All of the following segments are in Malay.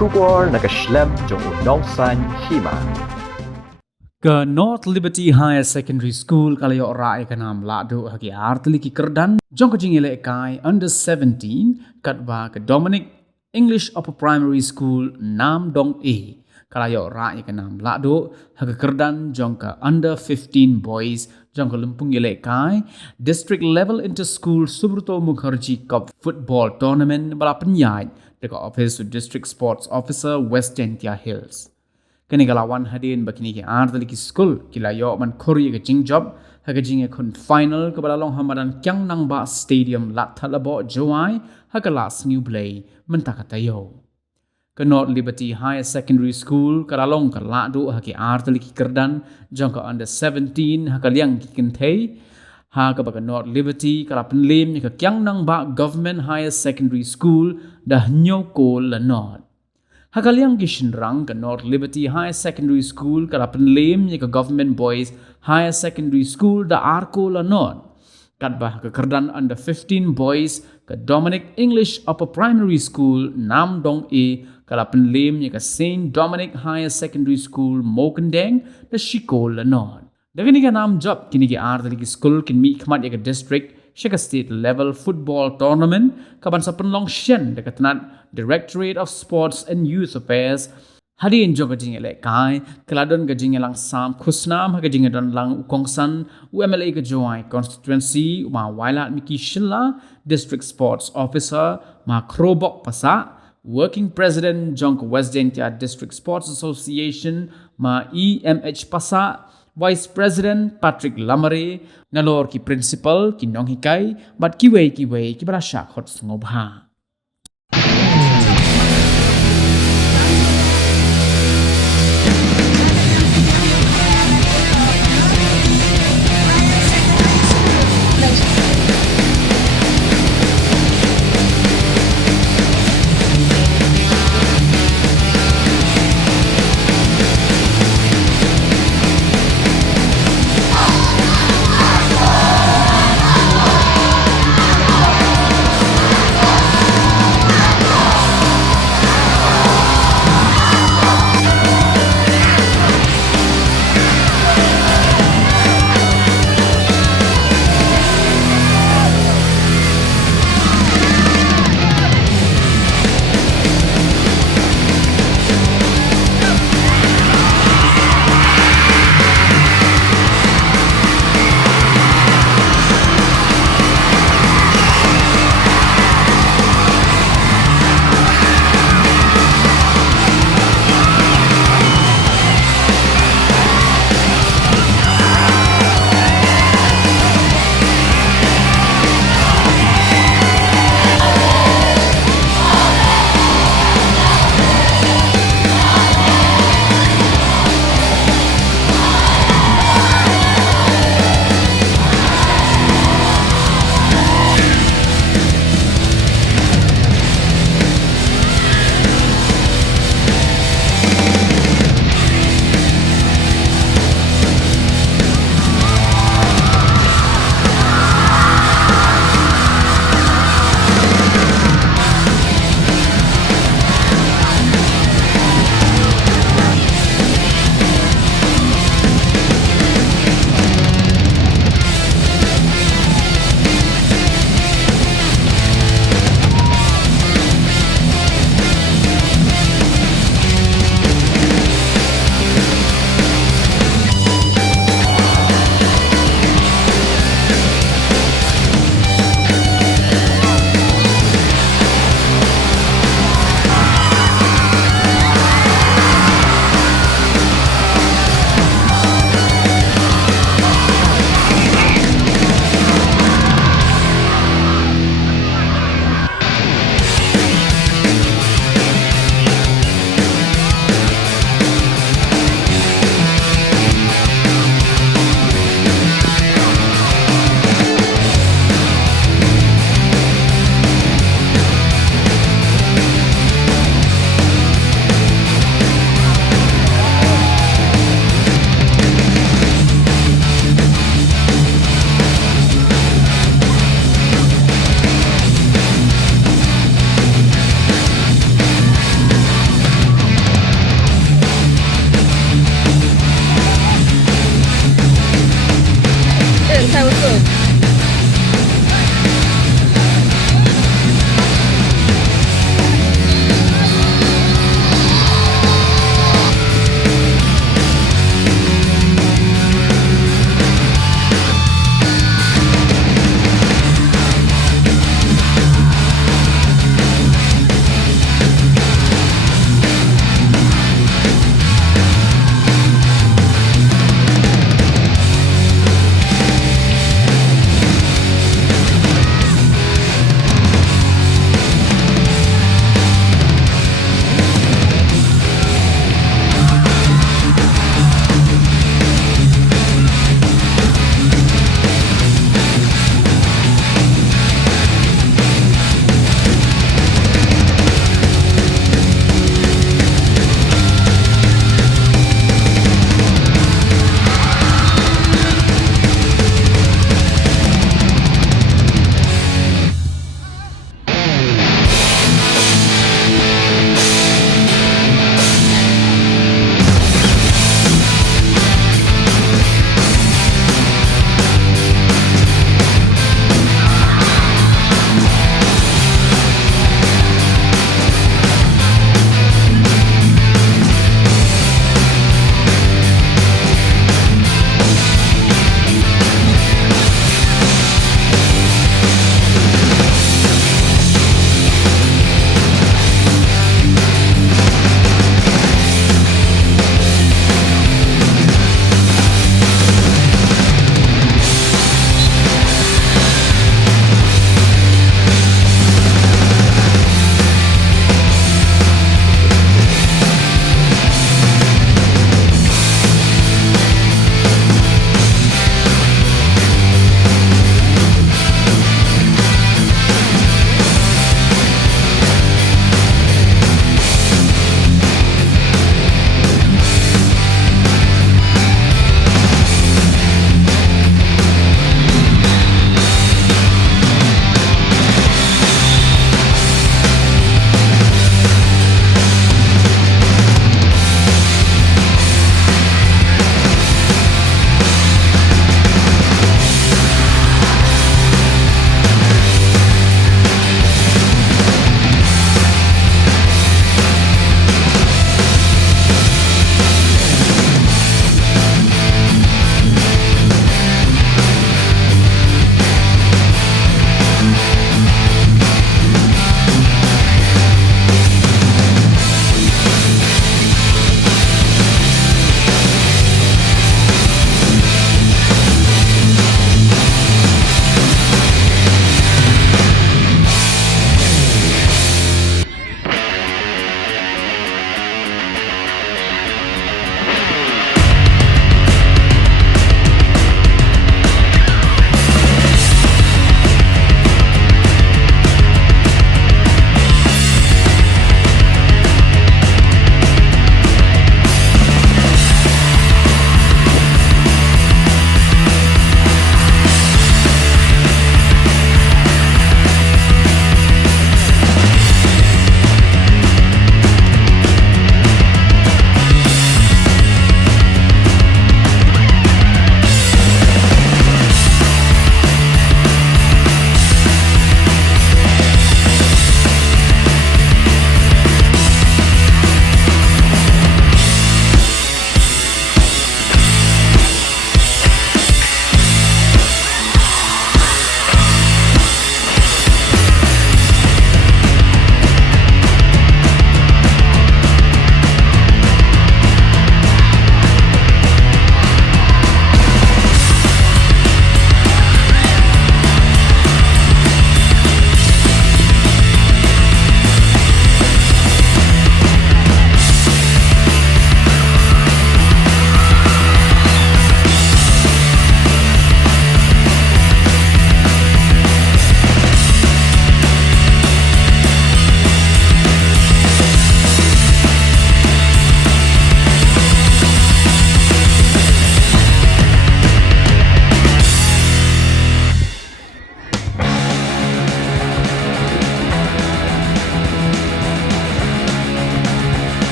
Shubor nakaslem jong unongsan Hima. Ke North Liberty Higher Secondary School kalayo rae kanam lado hagi artli ki kerdan jong kajingile kai under 17 katwa ke Dominic English Upper Primary School Nam Dong E kalayo rae kanam lado hagi kerdan jong ke under 15 boys jong ke Lympung ile kai district level inter school Subroto Mukherjee Cup football tournament bala penyai dekat office district sports officer West Gentia Hills. Kini galawan hadin bakini ki artali ki school kilayo man khori ke jingjob haga jinge kun final ke balalong hamadan Kiang Nangbah stadium lat thalabo jawai haga las new play mentakatayo ke North Liberty Higher Secondary School kalalong ke ladu haki artali ki kerdan jangka under 17 haga liang ki kintei haga baga North Liberty kala Pynliem ke Kiang Nangbah Government Higher Secondary School dah nyoko la North Hakaliang gishinrang ke North Liberty High Secondary School kala Pynliem ke Government Boys Higher Secondary School da Arko la North. Katbah ke kerdan under 15 boys ke Dominic English Upper Primary School Nam Dong E kala Pynliem ke Saint Dominic Higher Secondary School Mokendeng da Shiko la North. Dengan ni nam job kini ke artali ki school kin mi khmat ke district Shaka State level football tournament kaban sa penlong shen dekat tenat Directorate of Sports and Youth Affairs hadin jo gajing ele kai keladon gajing lang sam khusnam ha gajing don lang ukongsan UMLA ke joai constituency ma wailat miki shilla district sports officer ma krobok pasa working president jong West Gentia District Sports Association ma EMH pasa Vice President Patrick Lamare nalor ki principal ki nong hikai bat kiwei ki barasha khot ngobha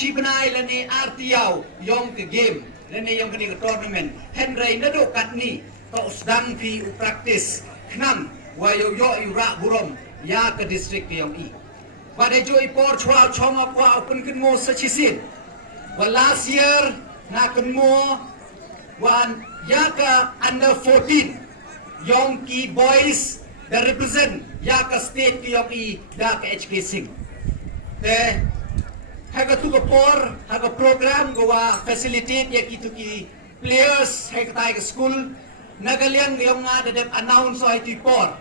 chibanai la ne artiao yong ke game la ne yong ke tournament henry na do kat ni to sedang pi u practice knam wa yo ira burom ya ke district yong i pada jo ipor chwa chonga kwa open kin mo sa chisin wa last year na kin mo wan ya ka under 14 yong ki boys that represent ya ka state ki yong i da ka HK Singh te haga tu ko por haga program go wa facilitate ya ki tu ki players haga tai ka school nagaliang yong nga de announce ai ti por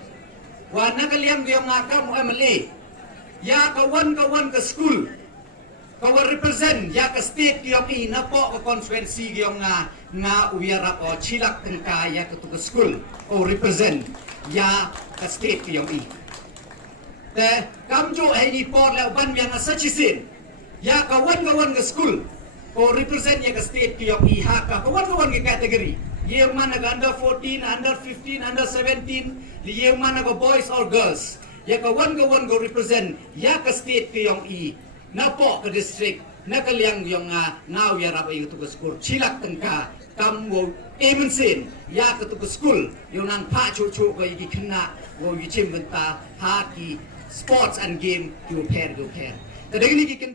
wa nagaliang yong nga ka mo MLA ya ka wan ka school ka wa represent ya ka state ki yong i na po ka constituency ki yong nga uwiara ko chilak tengka ya ka tu ka school o represent ya ka state ki yong i te kamjo ai ni por la ban yang sa chisin ya ka wan ka school o represent ya ka state ki yong i ha ka wan ka category yang mana ka under 14 under 15 under 17 yang mana ka boys or girls ya ka wan go represent ya ka state ki yong i na po ka district na ka liang yong nga ya ra ba ka school chilak tengka kam wo emensin ya ka tu school yung nang pa chu ko yi khna wo yi chim benta ha ki sports and game you pair kadang ni ki kan